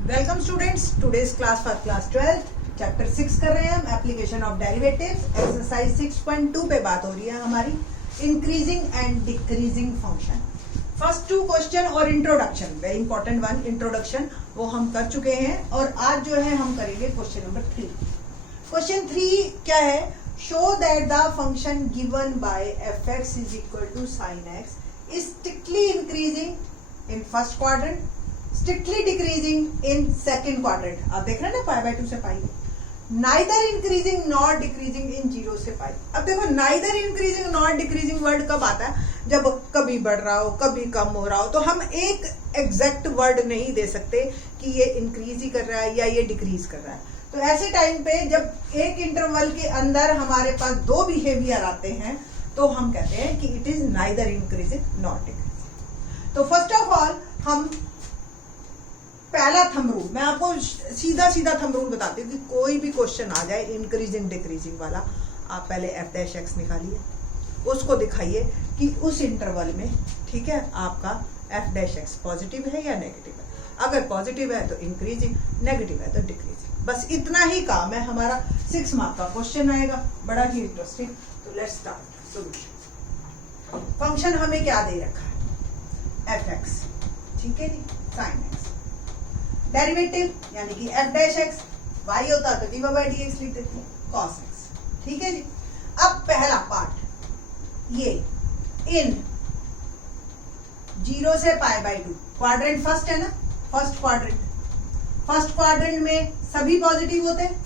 Welcome students, today's class for class 12 chapter 6 कर रहे हैं हम, एप्लीकेशन ऑफ डेरिवेटिव्स। एक्सरसाइज 6.2 पे बात हो रही है हमारी, increasing and decreasing function. First two question और introduction, very important one, introduction वो हम कर चुके हैं और आज जो है हम करेंगे क्वेश्चन नंबर 3। क्वेश्चन 3 क्या है? Show that the function given by f x is equal to sine x is strictly increasing in first quadrant, strictly decreasing in second quadrant. आप देख रहे हैं ना, पाई बाय 2 से pi, neither increasing not decreasing in 0 से pi. अब देखो, neither increasing not decreasing word कब आता है? जब कभी बढ़ रहा हो कभी कम हो रहा हो। तो हम एक एग्जैक्ट वर्ड नहीं दे सकते कि ये इंक्रीज ही कर रहा है या ये डिक्रीज कर रहा है। तो ऐसे टाइम पे जब एक इंटरवल के अंदर हमारे पास दो बिहेवियर आते हैं तो हम कहते हैं कि it is neither increasing not decreasing. तो फर्स्ट ऑफ ऑल हम पहला थंब रूल, मैं आपको सीधा सीधा थंब रूल बताती हूँ कि कोई भी क्वेश्चन आ जाए इंक्रीजिंग डिक्रीजिंग वाला, आप पहले एफ डैश एक्स निकालिए, उसको दिखाइए कि उस इंटरवल में, ठीक है, आपका एफ डैश एक्स पॉजिटिव है या नेगेटिव है। अगर पॉजिटिव है तो इंक्रीजिंग, नेगेटिव है तो डिक्रीजिंग। बस इतना ही काम है हमारा। 6 मार्क का क्वेश्चन आएगा, बड़ा ही इंटरेस्टिंग। तो लेट्स स्टार्ट सोल्यूशन। फंक्शन हमें क्या दे रखा है? एफ एक्स, ठीक है जी, साइन एक्स। डेरिवेटिव यानी कि एफ डैश एक्स, वाई होता तो डी बाई डी एक्स लिख देते, कॉस एक्स, ठीक है जी। अब पहला पार्ट, ये इन 0 से पाई बाय 2, क्वाड्रेंट फर्स्ट है ना, फर्स्ट क्वाड्रेंट, फर्स्ट क्वाड्रेंट में सभी पॉजिटिव होते हैं,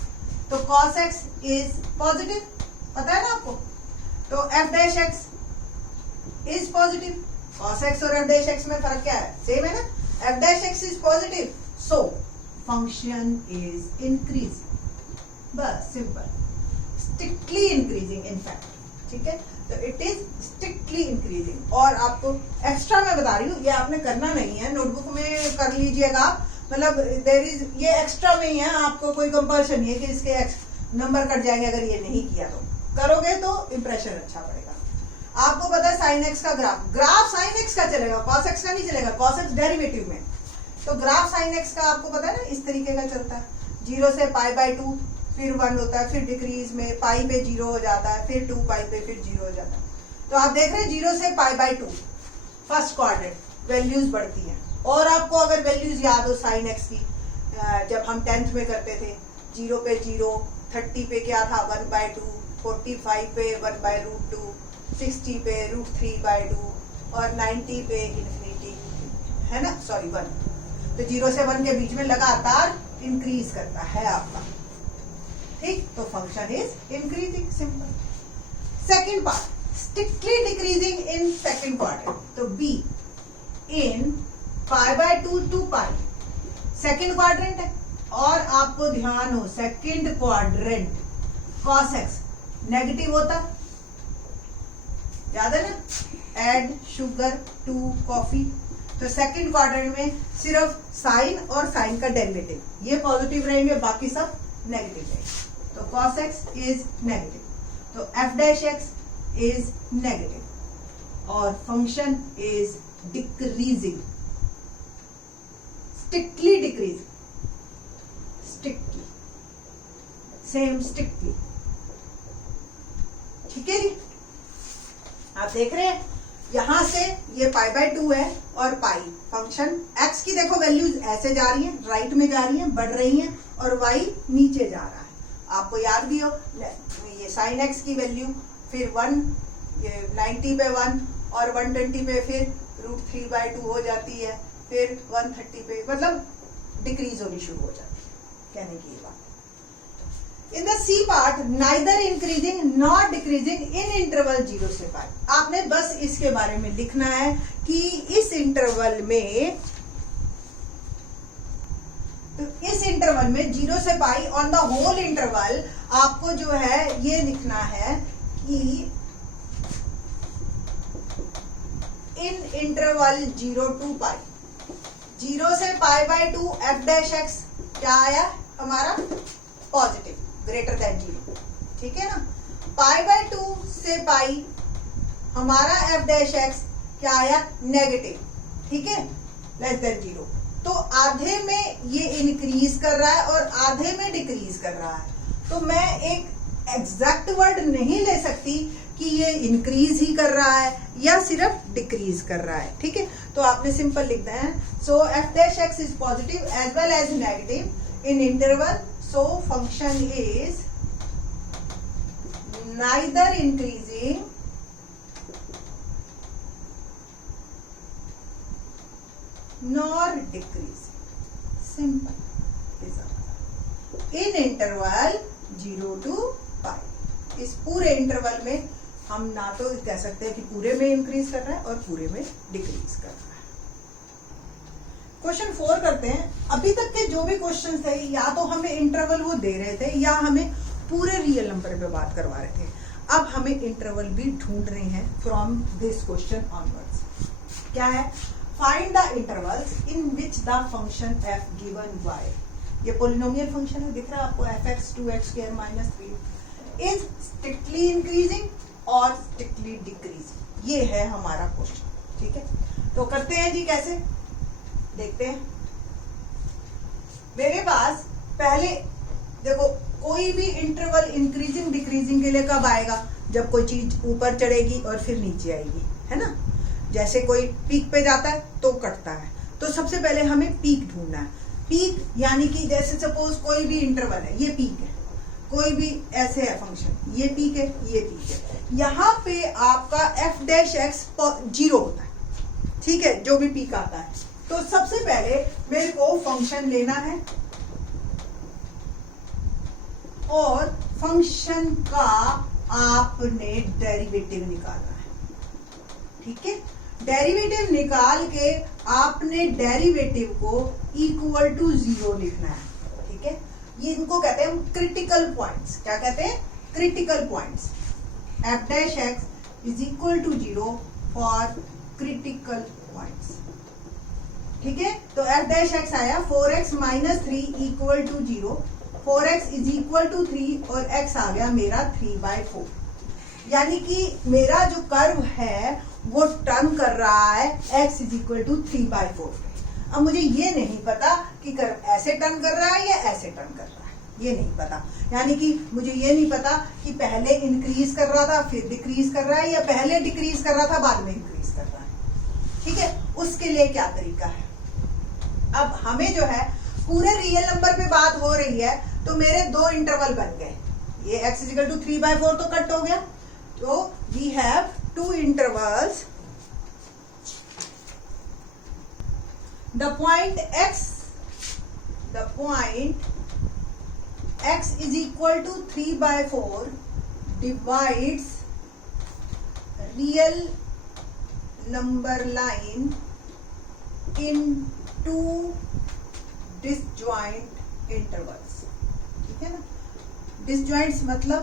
तो कॉस एक्स इज पॉजिटिव, पता है ना आपको। तो f dash x is positive. Cos x और एफ डैश एक्स में फर्क क्या है? सेम है ना। F dash x is positive, so function is increasing, बस simple, strictly increasing in fact, ठीक है। तो it is strictly increasing। और आपको एक्स्ट्रा मैं बता रही हूँ, ये आपने करना नहीं है, नोटबुक में कर लीजिएगा, मतलब देयर इज, ये एक्स्ट्रा में ही है, आपको कोई कंपल्शन नहीं है कि इसके नंबर कट जाएंगे अगर ये नहीं किया तो। करोगे तो इंप्रेशन अच्छा पड़ेगा। आपको पता है साइन एक्स का ग्राफ साइन एक्स का चलेगा, कॉस एक्स का नहीं चलेगा, कॉस एक्स डेरिवेटिव में। तो ग्राफ साइन एक्स का आपको पता है ना, इस तरीके का चलता है, 0 से पाई बाय 2, फिर 1 होता है, फिर डिक्रीज में पाई पे 0 हो जाता है, फिर 2 पाई पे फिर 0 हो जाता है। तो आप देख रहे हैं 0 से पाई बाय 2 फर्स्ट क्वाड्रेंट वैल्यूज बढ़ती हैं। और आपको अगर वैल्यूज याद हो साइन एक्स की, जब हम 10th में करते थे, 0 पे 0, 30 पे क्या था 1 बाय 2, 45 पे 1 बाय रूट 2, 60 पे रूट 3 बाय 2 और 90 पे इन्फिनिटी, है ना, सॉरी 1। तो 0 से 1 के बीच में लगातार इंक्रीज करता है आपका, ठीक। तो function is increasing, simple. Second part, strictly decreasing in second quadrant. तो be in pi by 2 to pi, second quadrant है और आपको ध्यान हो second quadrant cos x negative होता, याद है ना, एड शुगर टू कॉफी। तो सेकंड क्वाड्रेंट में सिर्फ साइन और साइन का डेरिवेटिव ये पॉजिटिव रहेंगे, बाकी सब नेगेटिव रहेंगे। तो cos x इज नेगेटिव, तो f dash x is negative और function is decreasing, strictly decreasing, strictly, same strictly, ठीक है जी। आप देख रहे हैं यहां से ये पाई बाय 2 है और पाई, फंक्शन x की देखो वैल्यूज ऐसे जा रही हैं, राइट में जा रही हैं, बढ़ रही हैं, और y नीचे जा रहा है। आपको याद भी हो ये साइन x की वैल्यू, फिर 1, ये 90 पे 1 और 120 पे फिर रूट 3 बाय 2 हो जाती है, फिर 130 पे, मतलब डिक्रीज होनी शुरू हो जाती है, कहने की ये बात। In the C part, neither increasing nor decreasing in interval 0 से पाई। आपने बस इसके बारे में लिखना है कि इस इंटरवल में, तो इस इंटरवल में 0 से पाई ऑन द होल इंटरवल आपको जो है ये लिखना है कि इन इंटरवल 0 टू पाई, 0 से पाई बाय 2 एफ डैश एक्स क्या आया हमारा? पॉजिटिव, ग्रेटर देन 0, ठीक है ना। पाई बाय 2 से पाई हमारा एफ डैश एक्स क्या आया? नेगेटिव, ठीक है, लेस देन 0। तो आधे में ये इंक्रीज कर रहा है और आधे में डिक्रीज कर रहा है, तो मैं एक एग्जैक्ट वर्ड नहीं ले सकती कि ये इंक्रीज ही कर रहा है या सिर्फ डिक्रीज कर रहा है। ठीक है, तो आपने सिंपल लिखना है, so f dash x is positive as well as negative in interval, so function is neither increasing nor decreasing, simple in interval 0 to pi. इस पूरे इंटरवल में हम ना तो कह सकते हैं कि पूरे में इंक्रीज कर रहा है और पूरे में डिक्रीज कर रहा है। क्वेश्चन 4 करते हैं। अभी तक के जो भी क्वेश्चन थे या तो हमें इंटरवल वो दे रहे थे या हमें पूरे रियल नंबर पे बात करवा रहे थे। अब हमें इंटरवल भी ढूंढ रहे हैं फ्रॉम दिस क्वेश्चन ऑनवर्ड्स। क्या है? Find the intervals in which the function f given y, ये पोलिनोमियल फंक्शन है, दिख रहा है आपको, f x 2x square minus 3 is strictly increasing और स्ट्रिक्टली डिक्रीजिंग। ये है हमारा क्वेश्चन। ठीक है, तो करते हैं जी, कैसे देखते हैं। मेरे पास पहले देखो, कोई भी इंटरवल इंक्रीजिंग डिक्रीजिंग के लिए कब आएगा? जब कोई चीज ऊपर चढ़ेगी और फिर नीचे आएगी, है ना। जैसे कोई पीक पे जाता है तो कटता है, तो सबसे पहले हमें पीक ढूंढना है। पीक यानी कि जैसे सपोज कोई भी इंटरवल है, ये पीक है, कोई भी ऐसे है फंक्शन, ये पीक है, ये पीक है, यहाँ पे आपका एफ डैश एक्स 0 होता है। ठीक है, जो भी पीक आता है, तो सबसे पहले मेरे को फंक्शन लेना है और फंक्शन का आपने डेरिवेटिव निकालना है। ठीक है, डेरिवेटिव निकाल के आपने डेरिवेटिव को इक्वल टू 0 लिखना है। ठीक है, ये इनको कहते हैं क्रिटिकल पॉइंट्स। क्या कहते हैं? Critical points. F dash x is equal to 0 for critical points. ठीक है, तो एफ डैश एक्स आया 4x minus 3 equal to 0, 4x is equal to 3 और x आ गया मेरा 3/4। यानी कि मेरा जो कर्व है वो टर्न कर रहा है x इज इक्वल टू 3/4। अब मुझे ये नहीं पता कि कर्व ऐसे टर्न कर रहा है या ऐसे टर्न कर रहा है, ये नहीं पता। यानी कि मुझे ये नहीं पता कि पहले इंक्रीज कर रहा था फिर डिक्रीज कर रहा है या पहले डिक्रीज कर रहा था बाद में इंक्रीज कर रहा है। ठीक है, उसके लिए क्या तरीका है? अब हमें जो है पूरे रियल नंबर पे बात हो रही है, तो मेरे 2 इंटरवल बन गए। ये x इज इक्वल टू 3/4 तो कट हो गया, तो we have 2 intervals. The point x is equal to 3/4 divides real number line into disjoint intervals. ठीक है ना, disjoints मतलब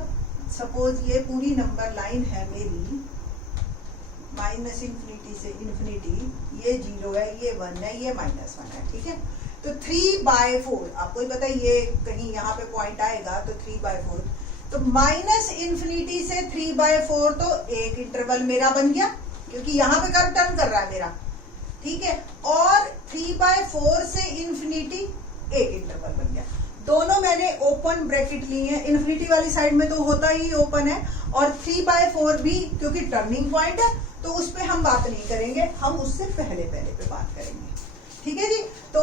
सपोज ये पूरी नंबर लाइन है मेरी माइनस इंफिनिटी से इंफिनिटी, ये 0 है, ये 1 है, ये -1 है। ठीक है, तो 3/4 आपको ही पता है, ये कहीं यहाँ पे पॉइंट आएगा तो 3/4, तो माइनस इंफिनिटी से 3/4 तो एक इंटरवल मेरा बन गया, क्योंकि यहाँ पे कर्व टर्न कर रहा है मेरा। ठीक है, और 3/4 से इंफिनिटी एक इंटरवल बन गया। दोनों मैंने ओपन ब्रैकेट लिए हैं, इन्फिनिटी वाली साइड में तो होता ही ओपन है, और 3/4 भी क्योंकि टर्निंग पॉइंट है तो उस पर हम बात नहीं करेंगे, हम उससे पहले पे बात करेंगे। ठीक है जी, तो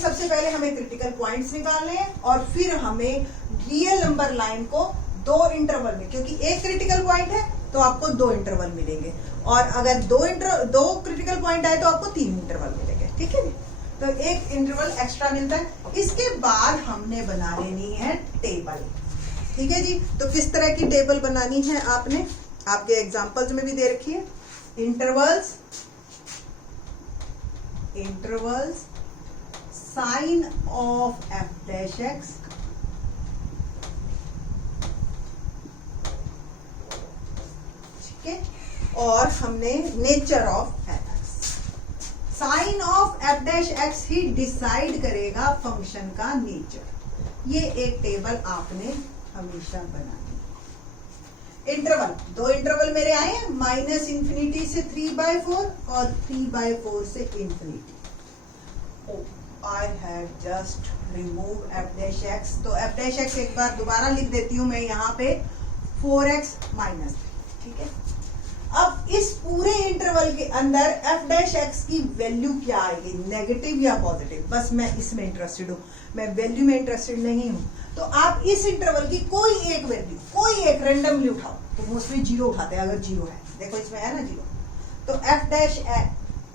सबसे पहले हमें क्रिटिकल पॉइंट्स निकालने हैं और फिर हमें रियल नंबर लाइन को 2 इंटरवल में, क्योंकि एक क्रिटिकल पॉइंट है तो आपको 2 इंटरवल मिलेंगे, और अगर 2 क्रिटिकल पॉइंट आए तो आपको 3 इंटरवल मिलेंगे। ठीक है जी, तो एक इंटरवल एक्स्ट्रा मिलता है। इसके बाद हमने बना लेनी है टेबल। ठीक है जी, तो किस तरह की टेबल बनानी है आपने, आपके एग्जांपल्स में भी दे रखी है। Intervals sign of f dash x ठीक है, और हमने nature of f x. Sign of f dash x ही डिसाइड करेगा फंक्शन का नेचर। ये एक टेबल आपने हमेशा बनानी। इंटरवल 2 इंटरवल मेरे आए हैं, माइनस इंफिनिटी से 3/4 और 3/4 से infinity. I have just remove F dash x. तो एफ डैश एक्स एक बार दोबारा लिख देती हूं मैं यहाँ पे 4x माइनस, ठीक है। अब इस पूरे इंटरवल के अंदर एफ डैश एक्स की वैल्यू क्या आएगी, नेगेटिव या पॉजिटिव, बस मैं इसमें इंटरेस्टेड हूं, मैं वैल्यू में इंटरेस्टेड नहीं हूं। तो आप इस इंटरवल की कोई एक वैल्यू, कोई एक रैंडमली उठाओ, तो मोस्टली जीरो उठाते हैं अगर जीरो है, देखो इसमें है ना जीरो, तो एफ डैश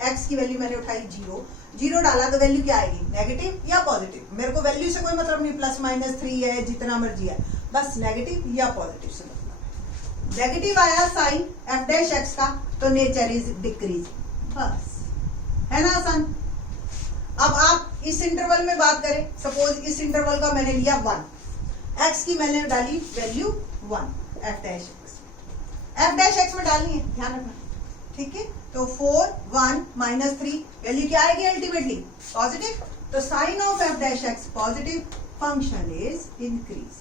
एक्स की वैल्यू मैंने उठाई जीरो, जीरो डाला तो वैल्यू क्या आएगी, नेगेटिव या पॉजिटिव। मेरे को वैल्यू से कोई मतलब नहीं, प्लस माइनस 3 है, जितना मर्जी है, बस नेगेटिव या पॉजिटिव से मतलब है। नेगेटिव आया साइन एफ डैश एक्स का, तो नेचर इज डिक्रीज, बस, है ना आसान। अब आप इस इंटरवल में बात करें, सपोज इस इंटरवल का मैंने लिया 1, एक्स की मैंने डाली वैल्यू 1, एफ डैश एक्स में डालनी है, ध्यान रखना, ठीक है। तो 4 1 माइनस 3 वैल्यू क्या आएगी अल्टीमेटली, पॉजिटिव, तो sign of f dash x positive, function is increase.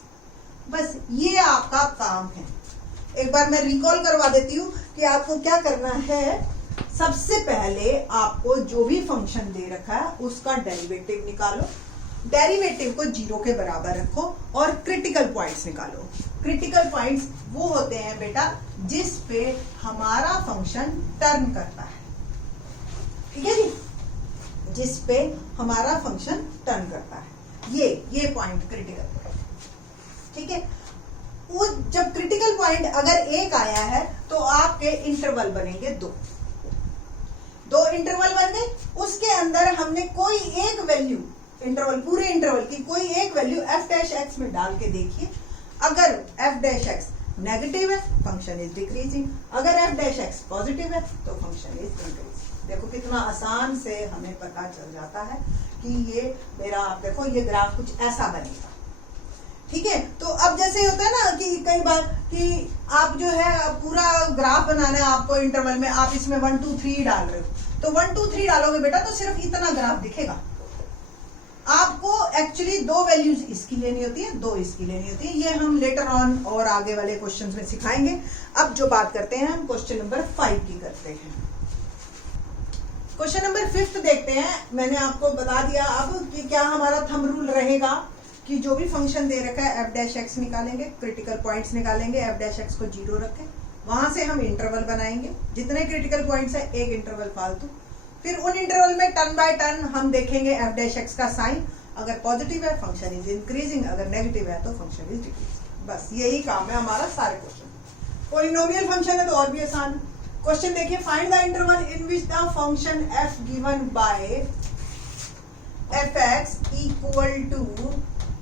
बस ये आपका काम है। एक बार मैं रिकॉल करवा देती हूँ कि आपको क्या करना है। सबसे पहले आपको जो भी फंक्शन दे रखा है उसका डेरिवेटिव निकालो, डेरिवेटिव को जीरो के बराबर रखो और क्रिटिकल पॉइंट्स निकालो। क्रिटिकल पॉइंट्स वो होते हैं बेटा जिस पे हमारा फंक्शन टर्न करता है, ठीक है जी, जिस पे हमारा फंक्शन टर्न करता है, ये पॉइंट क्रिटिकल पॉइंट, ठीक है। वो जब क्रिटिकल पॉइंट अगर एक आया है तो आपके इंटरवल बनेंगे दो इंटरवल बन गए, उसके अंदर हमने कोई एक वैल्यू इंटरवल, पूरे इंटरवल की कोई एक वैल्यू एफ डैश एक्स में डाल के देखिए। अगर एफ डैश एक्स नेगेटिव है फंक्शन इज डिक्रीजिंग, अगर एफ डैश एक्स पॉजिटिव है तो फंक्शन इज इंक्रीजिंग। देखो कितना आसान से हमें पता चल जाता है कि ये मेरा, आप देखो ये ग्राफ कुछ ऐसा बनेगा, ठीक है। तो अब जैसे होता है ना कि कई बार कि आप जो है पूरा ग्राफ बनाना है आपको इंटरवल में, आप इसमें 1 2 3 डाल रहे हो, तो 1 2 3 डालोगे बेटा तो सिर्फ इतना ग्राफ दिखेगा। आपको एक्चुअली दो वैल्यूज इसकी लेनी होती है, दो इसकी लेनी होती है, ये हम लेटर ऑन और आगे वाले क्वेश्चंस में सिखाएंगे। अब जो बात करते हैं हम क्वेश्चन नंबर 5 की करते हैं। क्वेश्चन नंबर 5 देखते हैं। मैंने आपको बता दिया अब कि क्या हमारा थंब रूल रहेगा कि जो भी फंक्शन दे रखा है एफ डैश एक्स निकालेंगे, क्रिटिकल पॉइंट्स निकालेंगे, एफ डैश एक्स को जीरो रखें, वहां से हम इंटरवल बनाएंगे, जितने क्रिटिकल पॉइंट्स है एक इंटरवल फालतू, फिर उन इंटरवल में टर्न बाय टर्न हम देखेंगे एफ डैश एक्स का साइन, अगर पॉजिटिव है फंक्शन इज इंक्रीजिंग, अगर नेगेटिव है तो फंक्शन इज डिक्रीजिंग। बस यही काम है हमारा सारे क्वेश्चन। पॉलिनोमियल फंक्शन है तो और भी आसान। क्वेश्चन देखिए, find the interval in which the function f given by f x equal to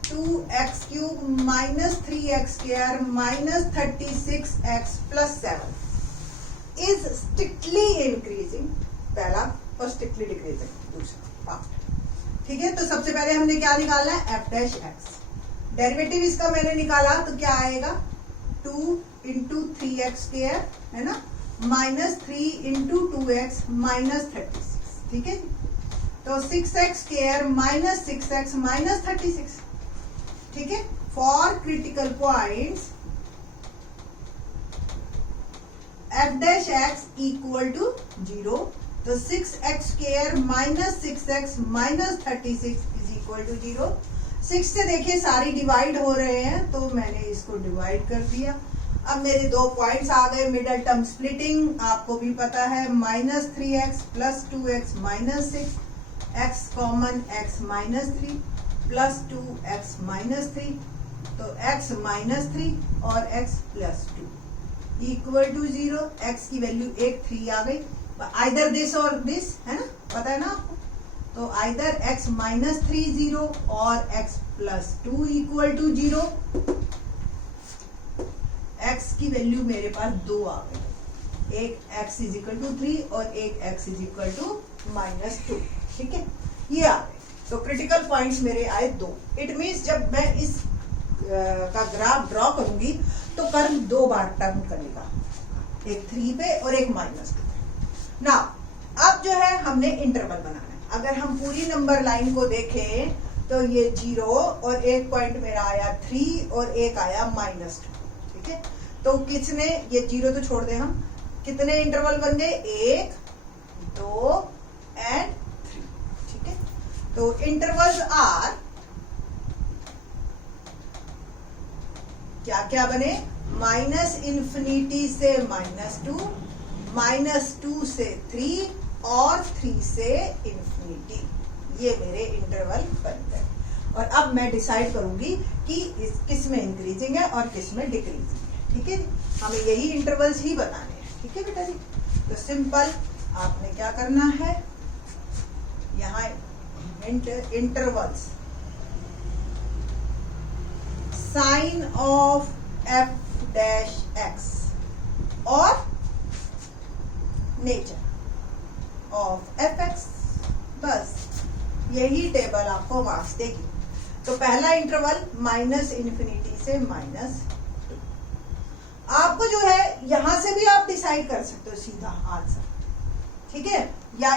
2x cube minus 3x square minus 36x plus 7 is strictly increasing, पहला, और स्ट्रिक्टली डिक्रीजिंग दूसरा, ठीक है। तो सबसे पहले हमने क्या निकालना है, एफ डैश एक्स, डेरिवेटिव इसका मैंने निकाला तो क्या आएगा 2 इंटू 3x स्क्वायर, है ना, माइनस 3 इंटू 2x माइनस 36, ठीक है। तो 6x square minus 6x minus 36, ठीक है। For critical points f dash x equal to 0, तो 6x square minus 6x minus 36 is equal to 0। 6 से देखिए सारी डिवाइड हो रहे हैं तो मैंने इसको डिवाइड कर दिया। अब मेरे दो पॉइंट्स आ गए, मिडल टर्म स्प्लिटिंग आपको भी पता है, minus 3x plus 2x minus 6, x common x minus 3 plus 2x minus 3, तो x माइनस 3 और x plus 2 equal to 0। x की वैल्यू 1 3 आ गई, आइदर दिस और दिस, है ना, पता है ना आपको, तो आइदर x माइनस 3 0 और x plus 2 equal to 0। x की वैल्यू मेरे पास 2 आ गई, एक x इज इक्वल टू 3 और एक x is equal to minus 2, ठीक है, ये आ गए। तो क्रिटिकल पॉइंट्स मेरे आए 2। इट मीन्स जब मैं इस का ग्राफ ड्रॉ करूंगी तो कर्व 2 बार टर्न करेगा, एक 3 पे और एक माइनस 2 पे। ना अब जो है हमने इंटरवल बनाना है। अगर हम पूरी नंबर लाइन को देखें तो ये 0 और एक पॉइंट मेरा आया 3 और एक आया माइनस 2, ठीक है। तो किसने, ये 0 तो छोड़ दें हम, कितने इंटरवल बन गए, 1 2 एंड 3, ठीक है। तो इंटरवल्स आर क्या क्या बने, माइनस इन्फिनिटी से -2, -2 से 3 और 3 से इन्फिनिटी। ये मेरे इंटरवल बन गए। और अब मैं डिसाइड करूंगी कि किस में इंक्रीजिंग है और किस में डिक्रीजिंग है। ठीक है, हमें यही इंटरवल्स ही बनाने हैं। ठीक है बेटा जी, तो सिंपल आपने क्या करना है, यहाँ इंटरवल्स साइन ऑफ f-x और नेचर ऑफ fx, बस यही टेबल आपको मार्क्स देगी। तो पहला इंटरवल माइनस इन्फिनिटी से -2। आपको जो है यहां से भी आप डिसाइड कर सकते हो सीधा आंसर, ठीक है, या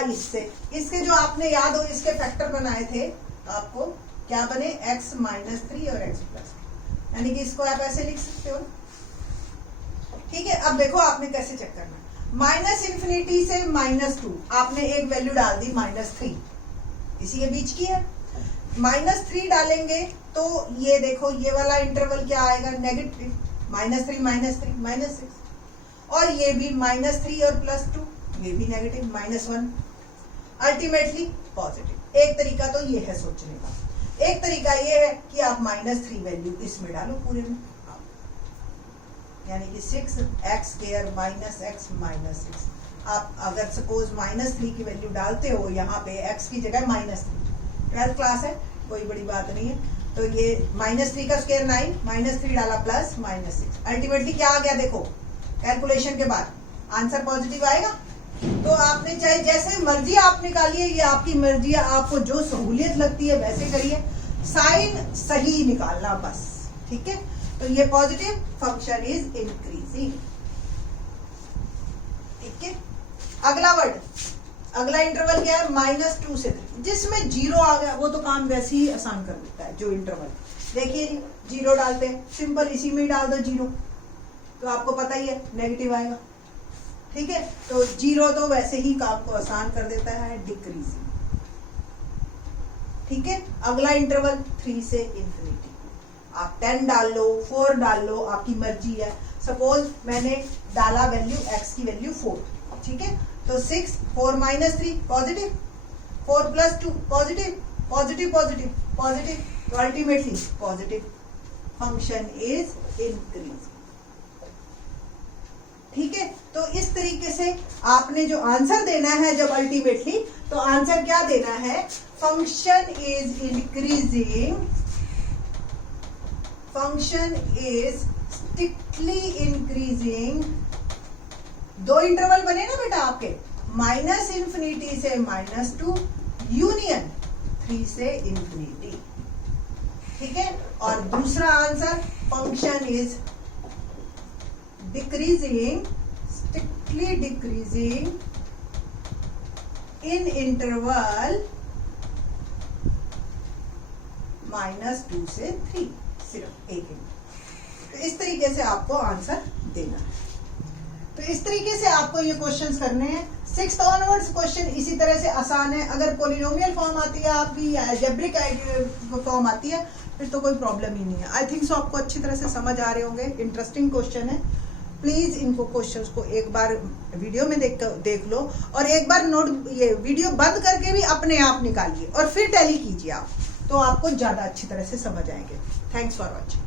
इसके जो आपने याद हो इसके फैक्टर बनाए थे, आपको क्या बने, x -3 और x +, यानी कि इसको आप ऐसे लिख सकते हो। ठीक है, अब देखो आपने कैसे चेक करना, माइनस इन्फिनिटी से -2 आपने एक वैल्यू डाल दी -3, इसी के बीच की है। -3 डालेंगे तो ये देखो ये वाला इंटरवल क्या आएगा, नेगेटिव, -3 -6, और ये भी -3 और +2, ये भी नेगेटिव -1, अल्टीमेटली पॉजिटिव। एक तरीका तो ये है सोचने का, एक तरीका ये है कि आप -3 वैल्यू इसमें डालो पूरे में, यानी कि 6x² -x -6। आप अगर सपोज -3 की वैल्यू डालते हो यहाँ पे x की जगह -3, 12th क्लास है, कोई बड़ी बात नहीं है। तो ये -3 का स्क्वायर 9, -3 डाला प्लस -6, अल्टीमेटली क्या आ गया देखो, कैलकुलेशन के बाद आंसर पॉजिटिव आएगा। तो आपने चाहे जैसे मर्जी आप निकालिए, ये आपकी मर्जी है, आपको जो सहूलियत लगती है वैसे करिए, साइन सही निकालना बस। ठीक है, तो ये पॉजिटिव फंक्शन इज इंक्रीजिंग। ठीक है, अगला वर्ड, अगला इंटरवल क्या है, -2 से 3, जिसमें 0 आ गया वो तो काम वैसे ही आसान कर देता है। जो इंटरवल देखिए 0 डालते हैं, सिंपल इसी में ही डाल दो 0, तो आपको पता ही है नेगेटिव आएगा। ठीक है, तो 0 तो वैसे ही काम को आसान कर देता है, डिक्रीजिंग। ठीक है, अगला इंटरवल 3 से इन्फिनिटी, आप 10 डाल लो, 4 डाल लो, आपकी मर्जी है। सपोज मैंने डाला वैल्यू x की वैल्यू 4, ठीक है, तो 6, 4 -3 positive, 4 + 2 positive, positive positive positive, तो ultimately positive function is increase. ठीक है, तो इस तरीके से आपने जो आंसर देना है जब अल्टीमेटली, तो आंसर क्या देना है, function is increasing, function is strictly increasing. 2 interval बने ना बेटा आपके, -इन्फिनिटी से -2 यूनियन 3 से इन्फिनिटी। ठीक है, और दूसरा answer, function is decreasing, strictly decreasing in interval -2 से 3, सिर्फ एक इंटरवल। तो इस तरीके से आपको आंसर देना है। तो इस तरीके से आपको ये क्वेश्चंस करने हैं। 6th ऑनवर्ड्स क्वेश्चन इसी तरह से आसान है। अगर पॉलिनोमियल फॉर्म आती है आपकी या अलजेब्रिक फॉर्म आती है फिर तो कोई प्रॉब्लम ही नहीं है। आई थिंक सो आपको अच्छी तरह से समझ आ रहे होंगे। इंटरेस्टिंग क्वेश्चन है, प्लीज इनको क्वेश्चंस को एक बार वीडियो में देख लो और एक बार ये वीडियो बंद करके भी अपने आप निकालिए और फिर टैली कीजिए आप, तो आपको ज्यादा अच्छी तरह से समझ आएंगे। Thanks for watching.